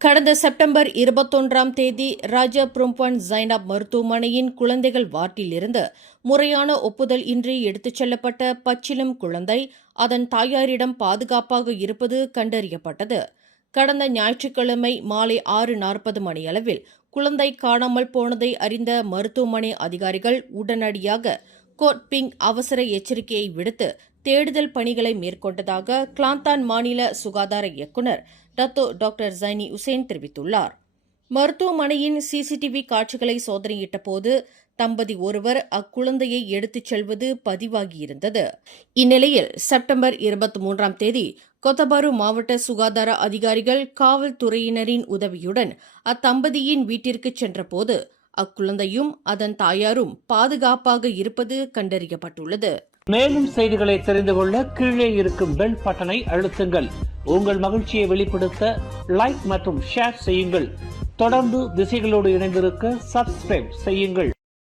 கடந்த செப்டம்பர் 21ஆம் தேதி ராஜா புரம்பன் ஜைனாப் மருத்துவமனையின் குழந்தைகள் வார்டிலிருந்து முறையான ஒப்புதல் இன்றி எடுத்துச் செல்லப்பட்ட பச்சிளம் குழந்தை அதன் தாயாரிடம் பாதுகாப்பாக இருப்பது கண்டறியப்பட்டது. கடந்த ஞாயிற்றுக்கிழமை மாலை 6:40 மணியளவில் குழந்தை காணாமல் போனதை அறிந்த மருத்துவமனை அதிகாரிகள் உடனடியாக கோட்பிங் அவசர எச்சரிக்கையை விடுத்து தேடுதல் பணிகளை மேற்கொண்டதாக கிளாந்தான் மாநில சுகாதார இயக்குநர் டாக்டர் ஜைனி உசேன் தெரிவித்துள்ளார். மருத்துவமனையின் சிசிடிவி காட்சிகளை சோதனையிட்ட போது தம்பதி ஒருவர் அக்குழந்தையை எடுத்துச் செல்வது பதிவாகியிருந்தது. இந்நிலையில் செப்டம்பர் 23ஆம் தேதி கொத்தபாரு மாவட்ட சுகாதார அதிகாரிகள் காவல்துறையினரின் உதவியுடன் அத்தம்பதியின் வீட்டிற்கு சென்றபோது அக்குழந்தையும் அதன் தாயாரும் பாதுகாப்பாக இருப்பது கண்டறியப்பட்டுள்ளது. மேலும் செய்திகளை தெரிந்து கொள்ள கீழே இருக்கும் பெல் பட்டனை அழுத்துங்கள். உங்கள் மகிழ்ச்சியை வெளிப்படுத்த லைக் மற்றும் ஷேர் செய்யுங்கள். தொடர்ந்து திசைகளோடு இணைந்திருக்க சப்ஸ்கிரைப் செய்யுங்கள்.